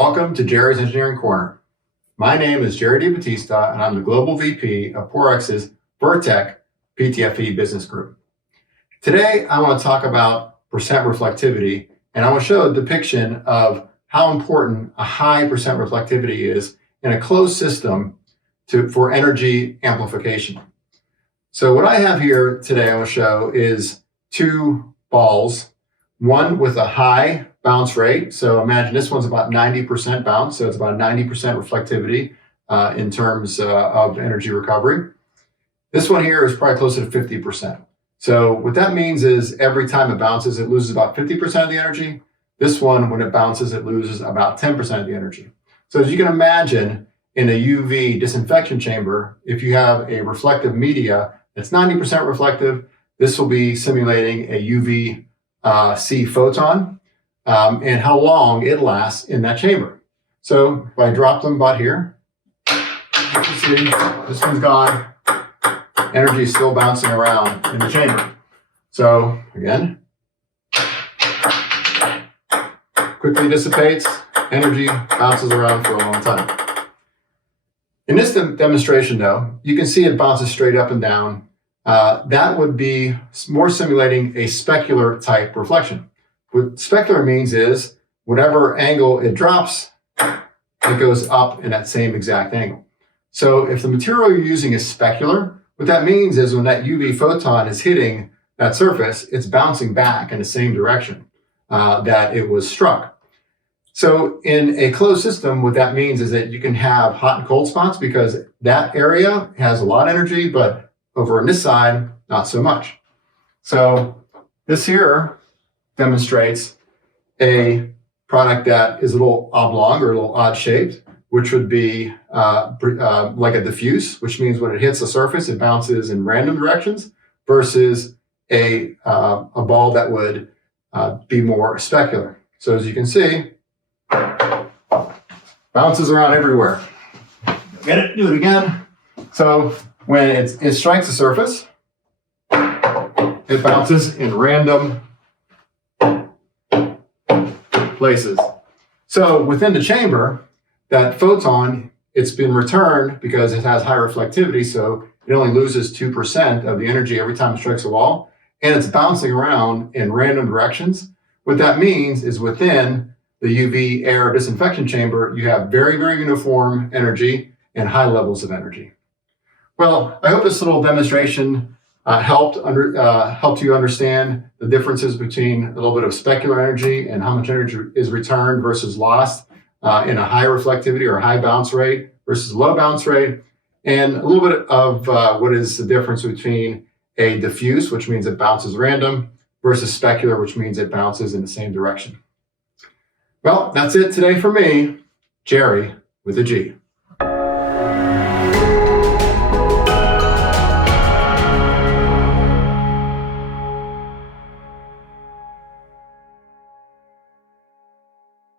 Welcome to Gerry's Engineering Corner. My name is Gerry DiBattista, and I'm the Global VP of Porex's Vertec PTFE Business Group. Today, I want to talk about percent reflectivity, and I want to show a depiction of how important a high percent reflectivity is in a closed system for energy amplification. So what I have here today I want to show is two balls, one with a high bounce rate. So imagine this one's about 90% bounce, so it's about 90% reflectivity in terms of energy recovery. This one here is probably closer to 50%. So what that means is every time it bounces, it loses about 50% of the energy. This one, when it bounces, it loses about 10% of the energy. So as you can imagine, in a UV disinfection chamber, if you have a reflective media that's 90% reflective, this will be simulating a UV-C photon and how long it lasts in that chamber. So if I drop them about here, you can see this one's gone. Energy is still bouncing around in the chamber. So again, quickly dissipates, energy bounces around for a long time. In this demonstration though, you can see it bounces straight up and down. That would be more simulating a specular type reflection. What specular means is whatever angle it drops, it goes up in that same exact angle. So if the material you're using is specular, what that means is when that UV photon is hitting that surface, it's bouncing back in the same direction that it was struck. So in a closed system, what that means is that you can have hot and cold spots because that area has a lot of energy, but over on this side, not so much. So this here demonstrates a product that is a little oblong or a little odd shaped, which would be like a diffuse, which means when it hits the surface, it bounces in random directions, versus a ball that would be more specular. So as you can see, bounces around everywhere. Get it? Do it again. So when it strikes the surface, it bounces in random places. So within the chamber, that photon, it's been returned because it has high reflectivity, so it only loses 2% of the energy every time it strikes a wall, and it's bouncing around in random directions. What that means is within the UV air disinfection chamber, you have very, very uniform energy and high levels of energy. Well, I hope this little demonstration helped you understand the differences between a little bit of specular energy and how much energy is returned versus lost in a high reflectivity or high bounce rate versus low bounce rate, and a little bit of what is the difference between a diffuse, which means it bounces random, versus specular, which means it bounces in the same direction. Well, that's it today for me, Gerry with a G.